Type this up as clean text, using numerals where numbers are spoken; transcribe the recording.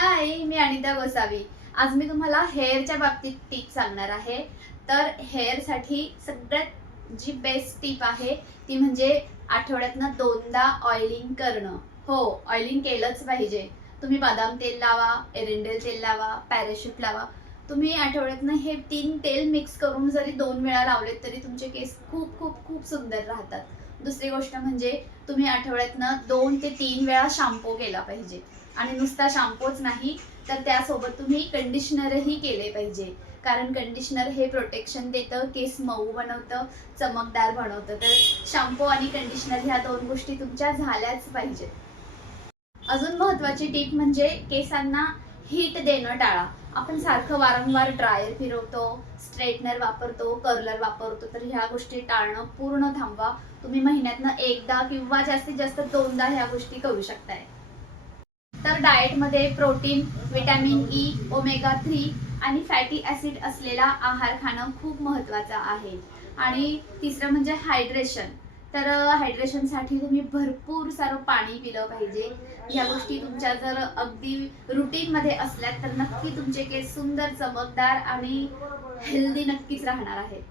हाय, मी अनिता गोसावी। आज मी तुम्हाला हेअरच्या बाबतीत टिप सांगणार आहे। तर हेअरसाठी सगळ्यात जी बेस्ट टिप आहे ती म्हणजे आठवड्यातनं 2दा ऑइलिंग करणं। हो, ऑइलिंग केलंच पाहिजे। तुम्ही बदाम तेल लावा, एरंडेल तेल लावा, पॅराशूट लावा। तुम्ही आठवड्यातनं हे 3 तेल मिक्स करून जरी 2 वेळा लावलेत तरी तुमचे केस खूप खूप खूप सुंदर राहतात। दुसरी गोष्ट म्हणजे तुम्ही आठवड्यातनं 2 ते 3 वेळा शॅम्पू केला पाहिजे। आणि नुसता शॅम्पूच नाही तर त्यासोबत तुम्ही कंडिशनरही केले पाहिजे, कारण कंडिशनर हे प्रोटेक्शन देतं, केस मऊ बनवतं, चमकदार बनवतं। तर शॅम्पू आणि कंडिशनर ह्या 2 गोष्टी तुमच्या झाल्याच पाहिजेत। अजून महत्त्वाची टिप म्हणजे केसांना हीट देणं टाळा। आपण सारखं वारंवार ड्रायर फिरवतो, स्ट्रेटनर वापरतो, कर्लर वापरतो, तर ह्या गोष्टी टाळणं पूर्ण थांबवा। तुम्ही महिन्यातनं एकदा किंवा जास्तीत जास्त 2दा ह्या गोष्टी करू शकताय। तर डाएटमध्ये प्रोटीन, विटॅमिन ई, ओमेगा 3 आणि फॅटी ॲसिड असलेला आहार खाणं खूप महत्त्वाचं आहे। आणि तिसरं म्हणजे हायड्रेशन। तर हायड्रेशनसाठी तुम्ही भरपूर सारं पाणी पिलं पाहिजे। ह्या गोष्टी तुमच्या जर अगदी रुटीनमध्ये असल्यात तर नक्की तुमचे केस सुंदर, चमकदार आणि हेल्दी नक्कीच राहणार आहेत।